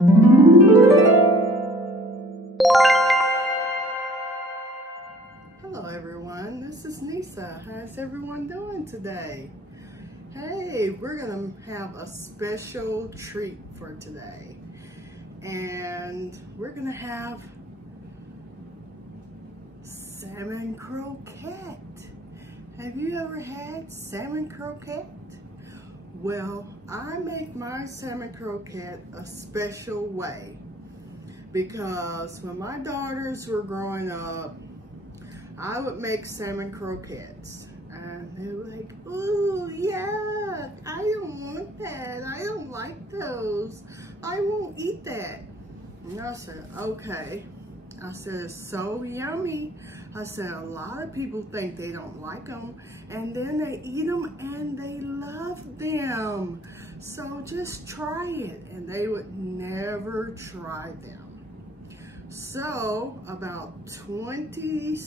Hello everyone, this is Nisa. How's everyone doing today? Hey, we're gonna have a special treat for today. And we're gonna have salmon croquette. Have you ever had salmon croquette? Well, I make my salmon croquette a special way because when my daughters were growing up, I would make salmon croquettes and they were like, ooh, yuck, I don't want that. I don't like those. I won't eat that. And I said, okay. I said, it's so yummy. I said, a lot of people think they don't like them, and then they eat them and they love them. So just try it, and they would never try them. So about 20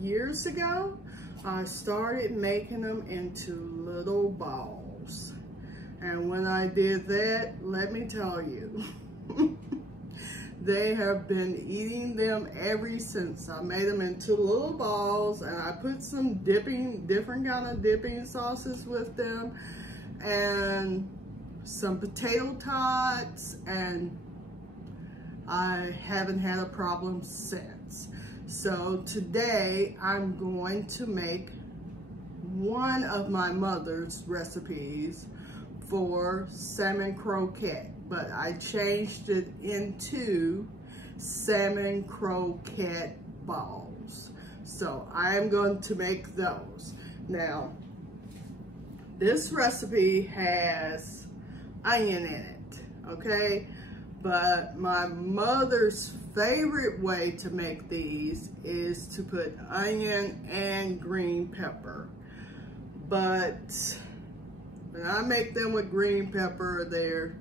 years ago, I started making them into little balls. And when I did that, let me tell you, they have been eating them ever since. I made them into little balls and I put some different kind of dipping sauces with them and some potato tots, and I haven't had a problem since. So today I'm going to make one of my mother's recipes for salmon croquette, but I changed it into salmon croquette balls. So I am going to make those. Now, this recipe has onion in it, okay? But my mother's favorite way to make these is to put onion and green pepper. But when I make them with green pepper, they're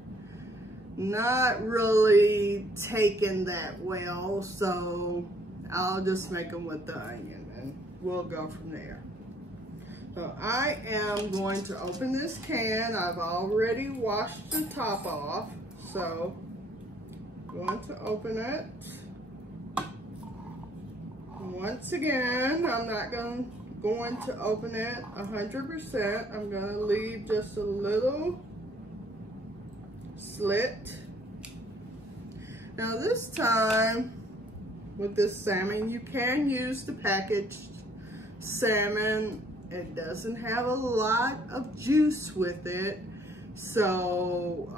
not really taken that well, so I'll just make them with the onion and we'll go from there. So I am going to open this can. I've already washed the top off, so I'm going to open it. Once again, I'm not going to open it 100%. I'm going to leave just a little slit. Now this time with this salmon, you can use the packaged salmon. It doesn't have a lot of juice with it, so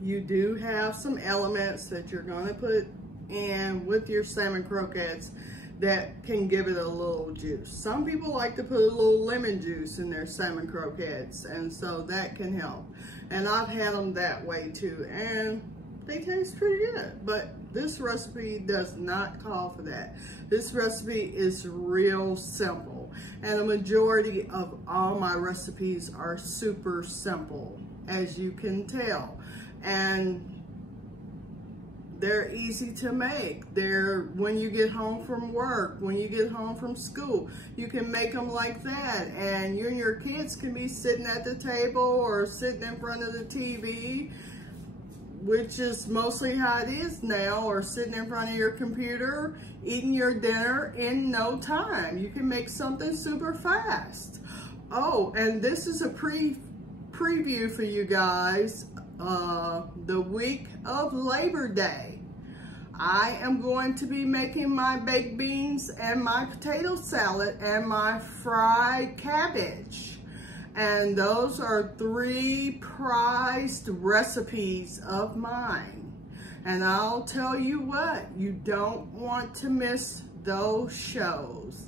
you do have some elements that you're going to put in with your salmon croquettes that can give it a little juice. Some people like to put a little lemon juice in their salmon croquettes, and so that can help. And I've had them that way too, and they taste pretty good. But this recipe does not call for that. This recipe is real simple, and the majority of all my recipes are super simple, as you can tell. And they're easy to make. They're, when you get home from work, when you get home from school, you can make them like that. And you and your kids can be sitting at the table or sitting in front of the TV, which is mostly how it is now, or sitting in front of your computer, eating your dinner in no time. You can make something super fast. Oh, and this is a preview for you guys. The week of Labor Day, I am going to be making my baked beans and my potato salad and my fried cabbage. And those are 3 prized recipes of mine. And I'll tell you what, you don't want to miss those shows.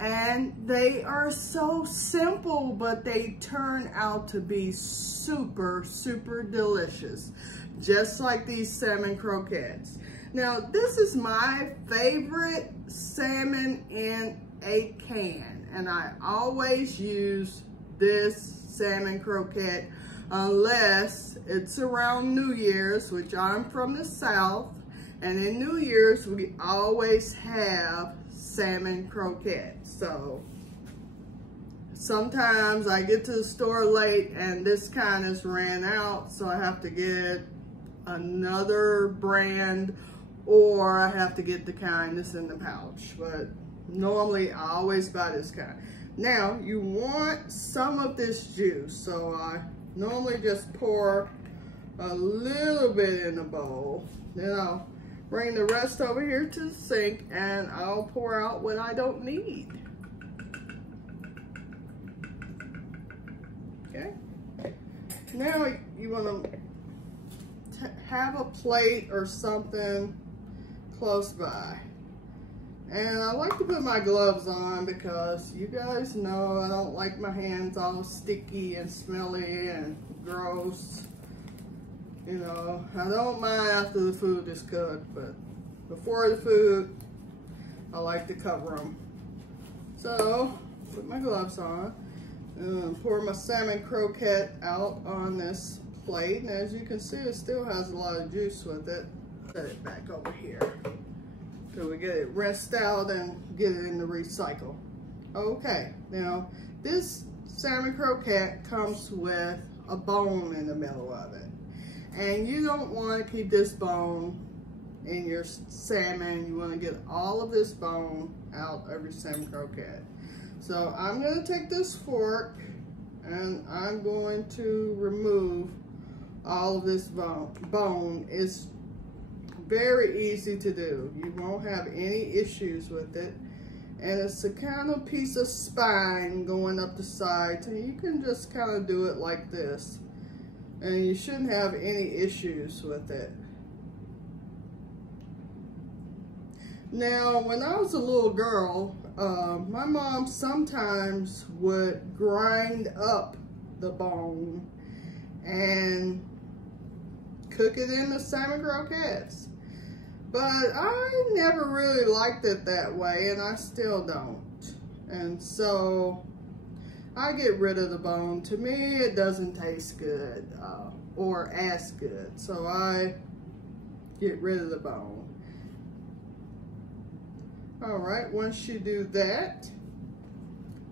And they are so simple, but they turn out to be super, super delicious. Just like these salmon croquettes. Now, this is my favorite salmon in a can. And I always use this salmon croquette unless it's around New Year's, which I'm from the South. And in New Year's, we always have salmon croquettes. So sometimes I get to the store late and this kind is ran out, so I have to get another brand, or I have to get the kind that's in the pouch. But normally I always buy this kind. Now you want some of this juice, so I normally just pour a little bit in the bowl. Then I'll bring the rest over here to the sink and I'll pour out what I don't need. Okay. Now you want to have a plate or something close by. And I like to put my gloves on because you guys know I don't like my hands all sticky and smelly and gross. You know, I don't mind after the food is cooked, but before the food, I like to cover them. So, put my gloves on, and pour my salmon croquette out on this plate. And as you can see, it still has a lot of juice with it. Set it back over here so we get it rinsed out and get it in the recycle. Okay, now this salmon croquette comes with a bone in the middle of it. And you don't want to keep this bone in your salmon. You want to get all of this bone out of your salmon croquette. So I'm going to take this fork and I'm going to remove all of this bone. It's very easy to do. You won't have any issues with it. And it's a kind of piece of spine going up the sides. And you can just kind of do it like this. And you shouldn't have any issues with it. Now, when I was a little girl, my mom sometimes would grind up the bone and cook it in the salmon croquettes. But I never really liked it that way, and I still don't. And so I get rid of the bone. To me, it doesn't taste good or as good. So I get rid of the bone. All right, once you do that,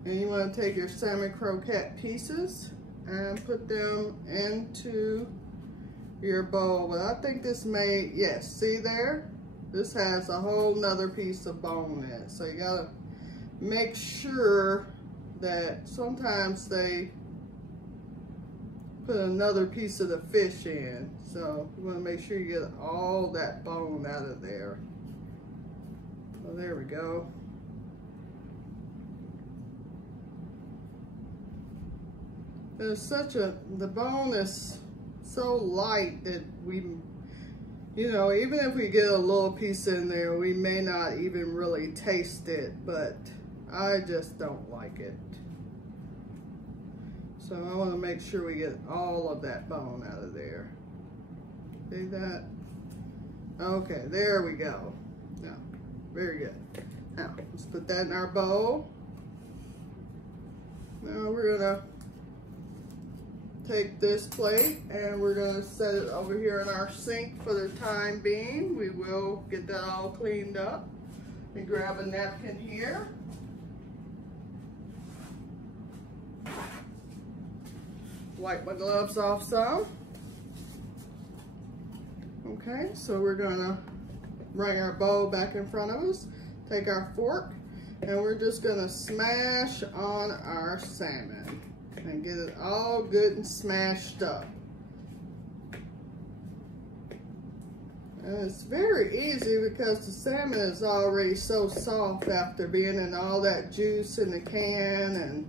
and you want to take your salmon croquette pieces and put them into your bowl. But I think this may, yes, see there? This has a whole nother piece of bone in it. So you gotta make sure that sometimes they put another piece of the fish in. So you want to make sure you get all that bone out of there. So there we go. The bone is so light that we, you know, even if we get a little piece in there, we may not even really taste it, but I just don't like it. So I want to make sure we get all of that bone out of there. See that? Okay, there we go. Now, very good. Now, let's put that in our bowl. Now we're gonna take this plate and we're gonna set it over here in our sink for the time being. We will get that all cleaned up. Let me grab a napkin here. Wipe my gloves off some. Okay, so we're gonna bring our bowl back in front of us, take our fork, and we're just gonna smash on our salmon and get it all good and smashed up. And it's very easy because the salmon is already so soft after being in all that juice in the can, and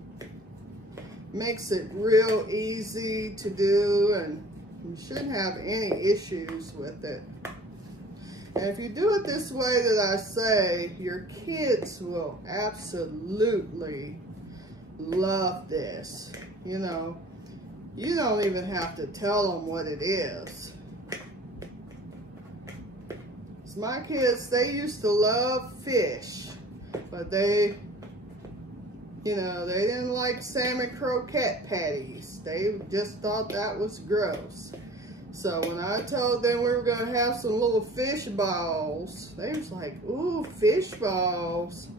makes it real easy to do, and you shouldn't have any issues with it. And if you do it this way that I say, your kids will absolutely love this. You know, you don't even have to tell them what it is. So my kids, they used to love fish, but they, you know, they didn't like salmon croquette patties. They just thought that was gross. So when I told them we were going to have some little fish balls, they was like, ooh, fish balls.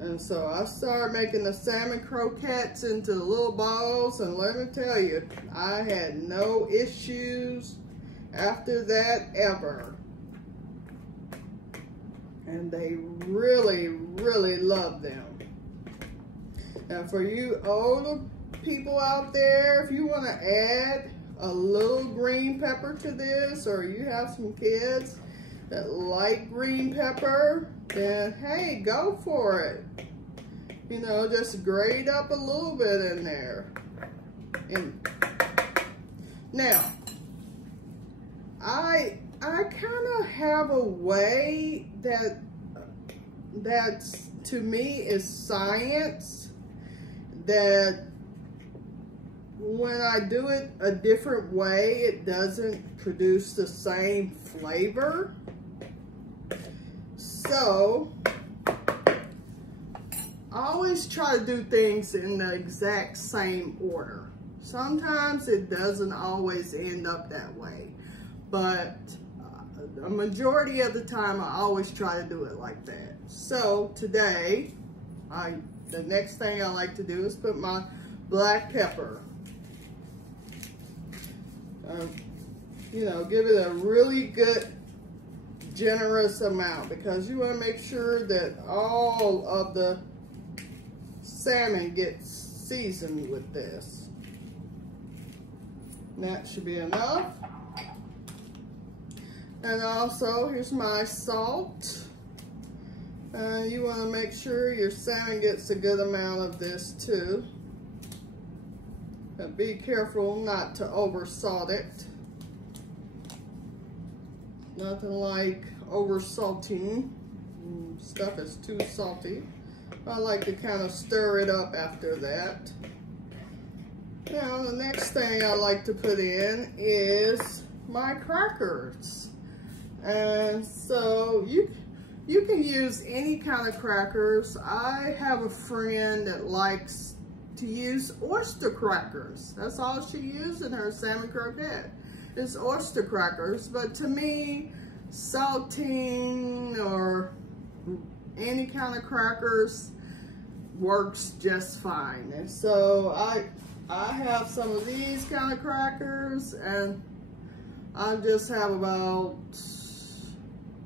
And so I started making the salmon croquettes into little balls, and let me tell you, I had no issues after that ever. And they really, really love them. And for you older people out there, if you want to add a little green pepper to this, or you have some kids that like green pepper, then hey, go for it. You know, just grate up a little bit in there. And now, I kind of have a way that to me is science, that when I do it a different way, it doesn't produce the same flavor. So I always try to do things in the exact same order. Sometimes it doesn't always end up that way, but a majority of the time I always try to do it like that. So today, the next thing I like to do is put my black pepper. You know, give it a really good, generous amount, because you want to make sure that all of the salmon gets seasoned with this. And that should be enough. And also, here's my salt. You want to make sure your salmon gets a good amount of this too. But be careful not to over salt it. Nothing like over salting. Stuff is too salty. I like to kind of stir it up after that. Now the next thing I like to put in is my crackers. And so you can use any kind of crackers. I have a friend that likes to use oyster crackers. That's all she uses in her salmon croquette is oyster crackers. But to me, saltine or any kind of crackers works just fine. And so I have some of these kind of crackers, and I just have about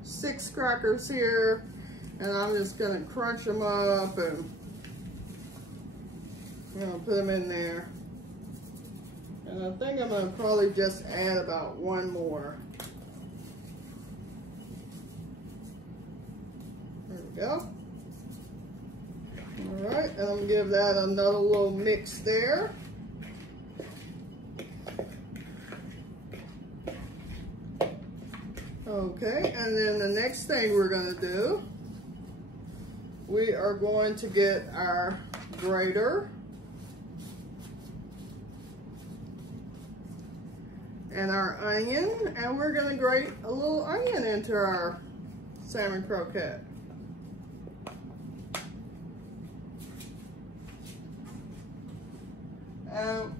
6 crackers here, and I'm just gonna crunch them up and put them in there. And I think I'm gonna probably just add about 1 more. There we go. All right, and I'm gonna give that another little mix there. Okay, and then the next thing we're gonna do, we are going to get our grater and our onion, and we're gonna grate a little onion into our salmon croquette.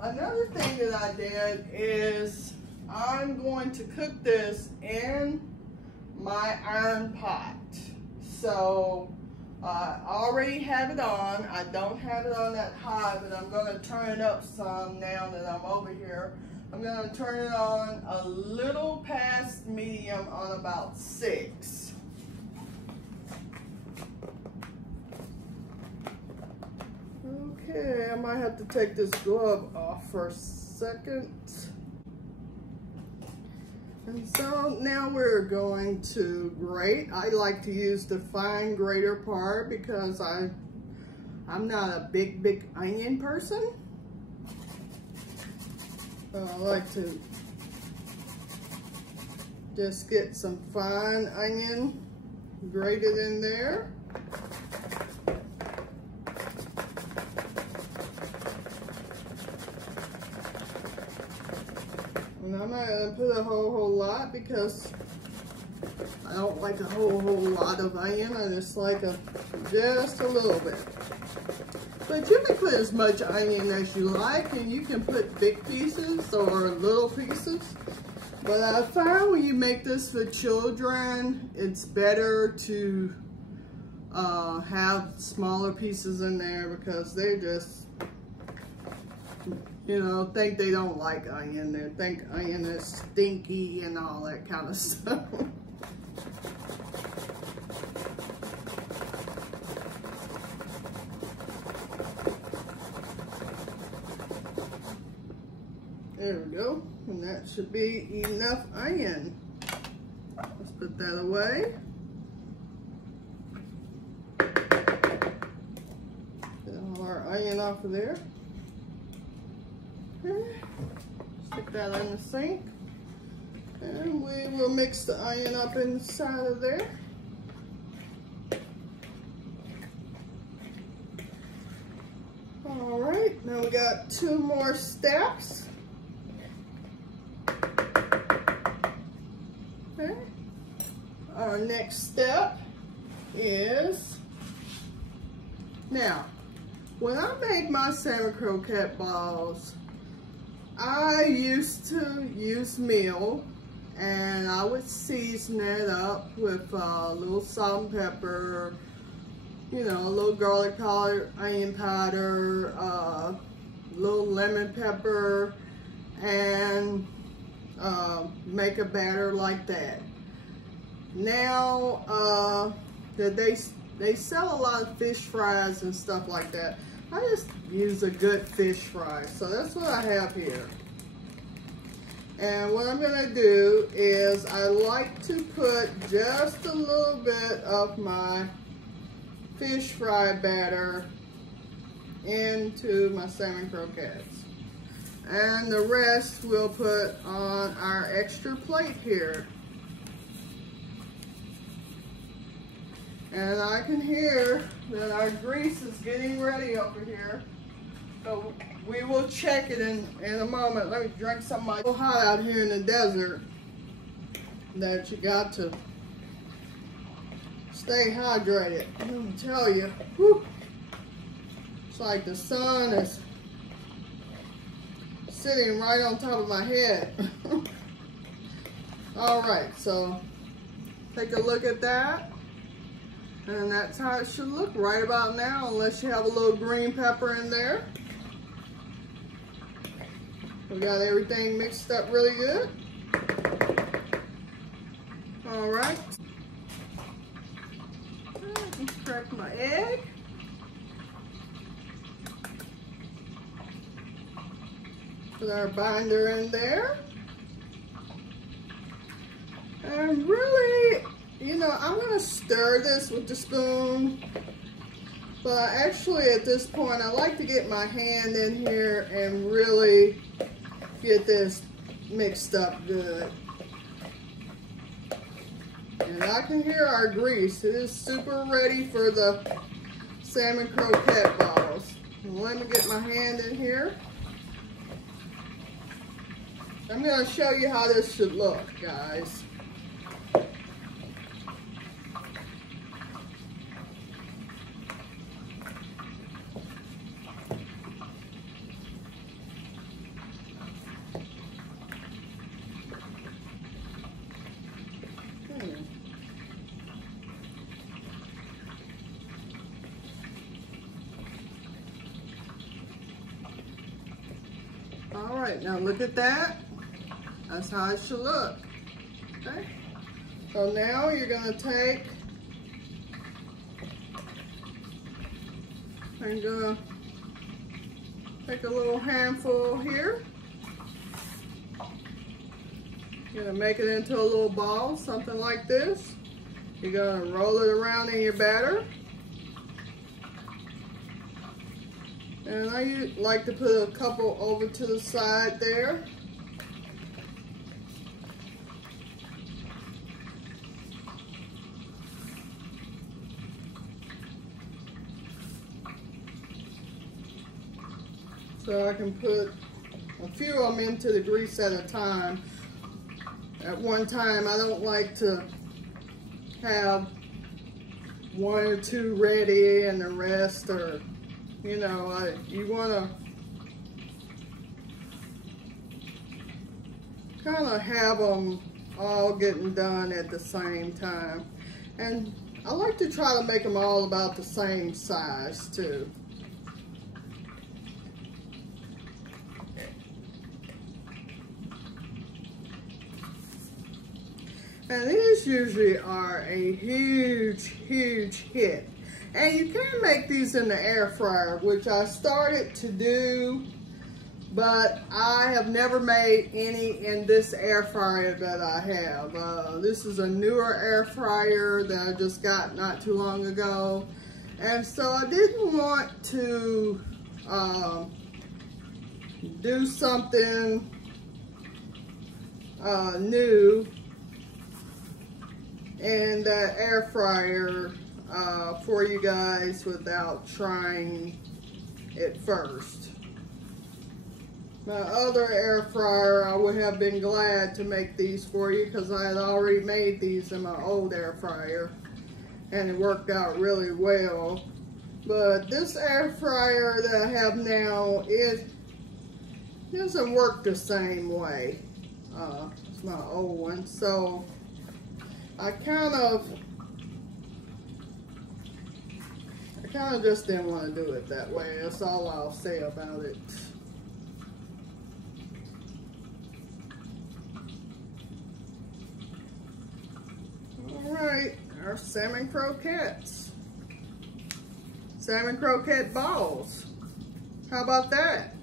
Another thing that I did is I'm going to cook this in my iron pot. So I already have it on. I don't have it on that high, but I'm going to turn it up some now that I'm over here. I'm going to turn it on a little past medium on about 6. Okay, I might have to take this glove off for a second. And so now we're going to grate. I like to use the fine grater part because I'm not a big onion person. I like to just get some fine onion grated in there. And I'm not going to put a whole lot because I don't like a whole lot of onion. I just like just a little bit. But you can put as much onion as you like, and you can put big pieces or little pieces. But I find when you make this for children, it's better to have smaller pieces in there because they just, you know, think they don't like onion. They think onion is stinky and all that kind of stuff. There we go, and that should be enough onion. Let's put that away. Get all our onion off of there. Okay. Stick that in the sink. And we will mix the onion up inside of there. All right, now we got 2 more steps. Okay. Our next step is, now, when I make my salmon croquette balls, I used to use meal, and I would season it up with a little salt and pepper, you know, a little garlic powder, onion powder, a little lemon pepper, and make a batter like that. Now that they sell a lot of fish fries and stuff like that, I just use a good fish fry. So that's what I have here. And what I'm gonna do is I like to put just a little bit of my fish fry batter into my salmon croquettes. And the rest we'll put on our extra plate here. And I can hear that our grease is getting ready over here. So we will check it in a moment. Let me drink some of my, so hot out here in the desert that you got to stay hydrated. Let me tell you, whew, it's like the sun is sitting right on top of my head. All right, so take a look at that. And that's how it should look right about now, unless you have a little green pepper in there. We got everything mixed up really good. All right. Crack my egg. Put our binder in there. And really, you know, I'm gonna stir this with the spoon, but actually at this point I like to get my hand in here and really get this mixed up good. And I can hear our grease. It is super ready for the salmon croquette balls. Let me get my hand in here. I'm gonna show you how this should look, guys. All right, now look at that. That's how it should look. Okay. So now you're gonna take I'm gonna take a little handful here. You're gonna make it into a little ball, something like this. You're gonna roll it around in your batter. And I like to put a couple over to the side there. So I can put a few of them into the grease at a time. At one time, I don't like to have 1 or 2 ready and the rest are, you know, you want to kind of have them all getting done at the same time. And I like to try to make them all about the same size too. And these usually are a huge, huge hit. And you can make these in the air fryer, which I started to do, but I have never made any in this air fryer that I have. This is a newer air fryer that I just got not too long ago. And so I didn't want to do something new in the air fryer for you guys without trying it first. My other air fryer, I would have been glad to make these for you because I had already made these in my old air fryer and it worked out really well. But this air fryer that I have now, it doesn't work the same way. It's my old one, so I kind of just didn't want to do it that way. That's all I'll say about it. All right, our salmon croquettes. Salmon croquette balls. How about that?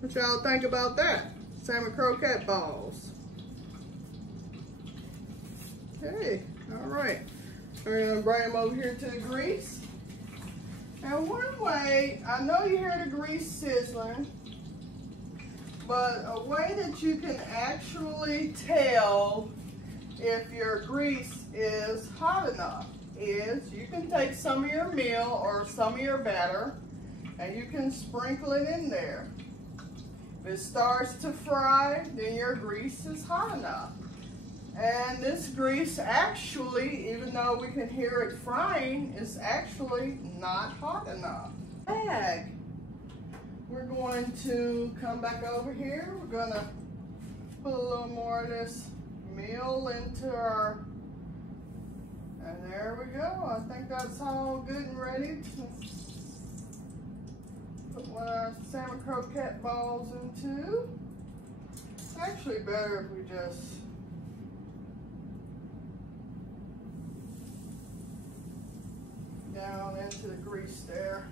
What y'all think about that? Salmon croquette balls. Okay, all right. We're gonna bring them over here to the grease. And one way, I know you hear the grease sizzling, but a way that you can actually tell if your grease is hot enough is you can take some of your meal or some of your batter and you can sprinkle it in there. If it starts to fry, then your grease is hot enough. And this grease actually, even though we can hear it frying, is actually not hot enough. We're going to come back over here. We're gonna put a little more of this meal into our, and there we go. I think that's all good and ready to put one of our salmon croquette balls into. Actually better if we just down into the grease there.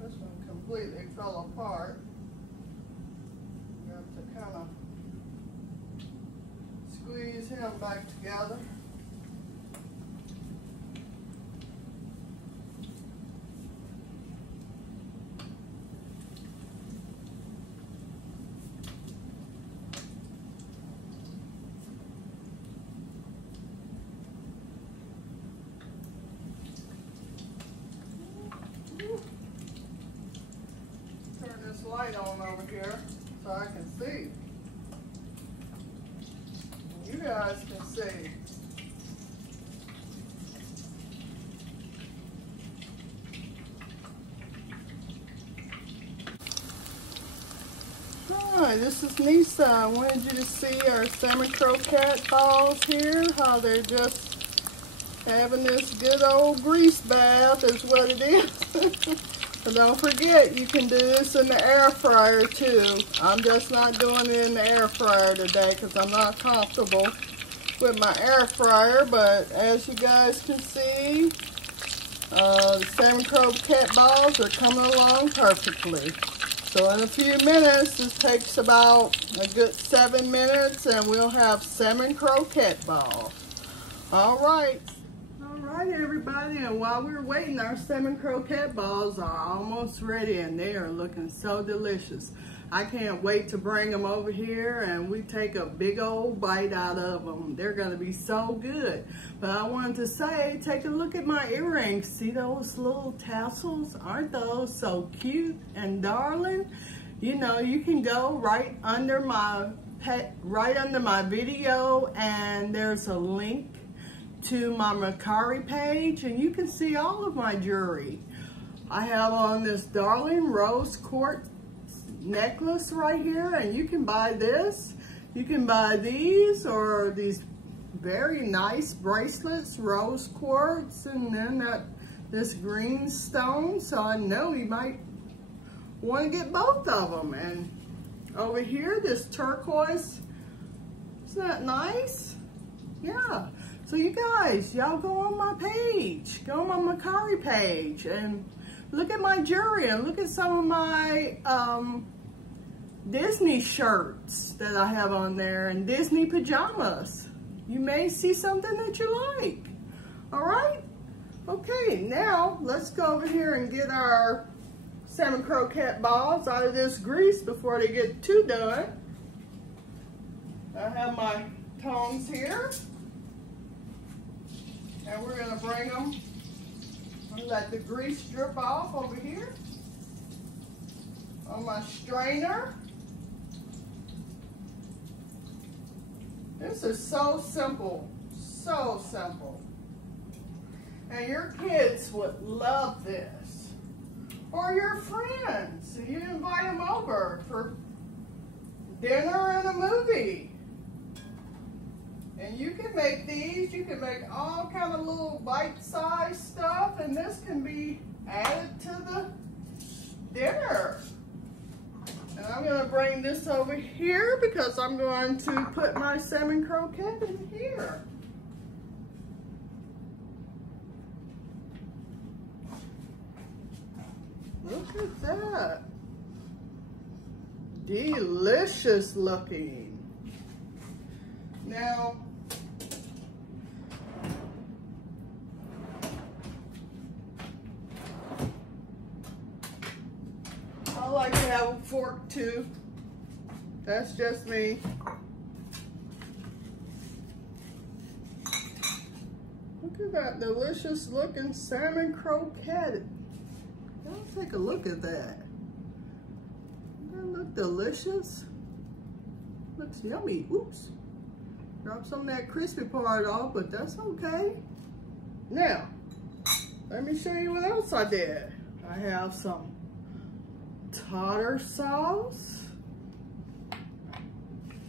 This one completely fell apart. You have to kind of squeeze him back together. Turn this light on over here so I can see. You guys can see. Hi, this is Nisa. I wanted you to see our salmon croquette balls here, how they're just having this good old grease bath is what it is. But don't forget, you can do this in the air fryer too. I'm just not doing it in the air fryer today because I'm not comfortable with my air fryer. But as you guys can see, the salmon croquette balls are coming along perfectly. So in a few minutes, this takes about a good 7 minutes, and we'll have salmon croquette balls. All right. All right, everybody, and while we're waiting, our salmon croquette balls are almost ready, and they are looking so delicious. I can't wait to bring them over here and we take a big old bite out of them. They're gonna be so good. But I wanted to say, take a look at my earrings. See those little tassels? Aren't those so cute and darling? You know, you can go right under my video, and there's a link to my Mercari page, and you can see all of my jewelry. I have on this darling rose quartz necklace right here, and you can buy this. You can buy these or these very nice bracelets, rose quartz, and then this green stone. So I know you might want to get both of them. And over here, this turquoise. Isn't that nice? Yeah. So you guys, y'all go on my page. Go on my Macari page and look at my jewelry and look at some of my Disney shirts that I have on there and Disney pajamas. You may see something that you like. All right? Okay, now let's go over here and get our salmon croquette balls out of this grease before they get too done. I have my tongs here. And we're gonna bring them and let the grease drip off over here on my strainer. This is so simple, so simple. And your kids would love this. Or your friends, and you invite them over for dinner and a movie. And you can make these, you can make all kind of little bite-sized stuff, and this can be added to the dinner. And I'm gonna bring this over here because I'm going to put my salmon croquette in here. Look at that. Delicious looking. Now, I like to have a fork too. That's just me. Look at that delicious looking salmon croquette. Let's take a look at that. Doesn't that look delicious? Looks yummy. Oops. Drop some of that crispy part off, but that's okay. Now, let me show you what else I did. I have some tartar sauce.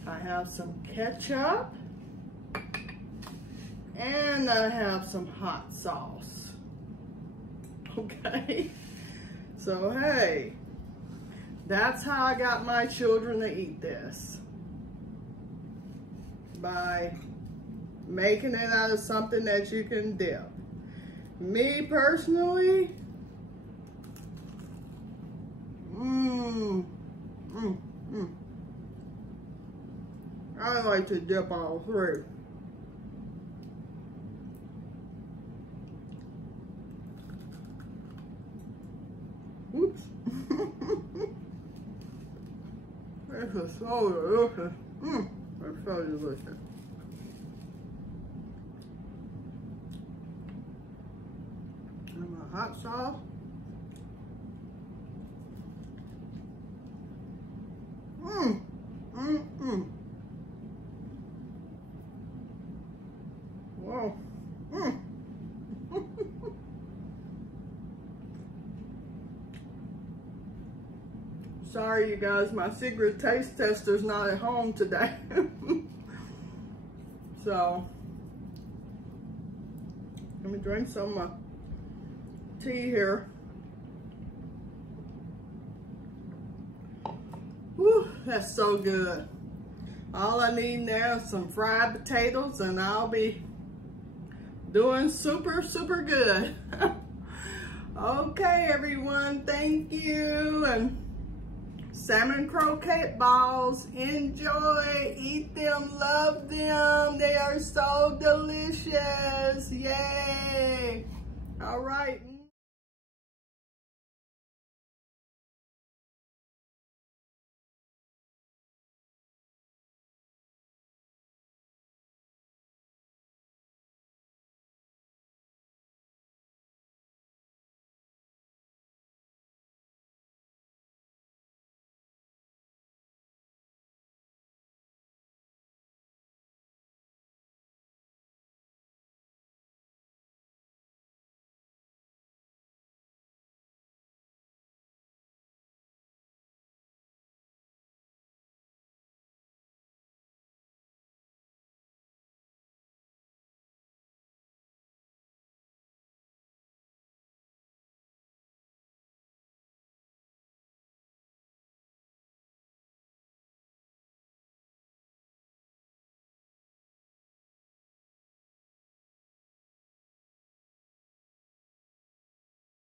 I have some ketchup. And I have some hot sauce. Okay? So, hey, that's how I got my children to eat this. By making it out of something that you can dip. Me personally, I like to dip all three. Oops. This is so delicious. It's so delicious. And my hot sauce. Whoa. Sorry, you guys, my secret taste tester's not at home today. So, let me drink some of my tea here. Whew, that's so good. All I need now is some fried potatoes and I'll be doing super, super good. Okay, everyone, thank you. And salmon croquette balls, enjoy, eat them, love them. They are so delicious, yay. All right.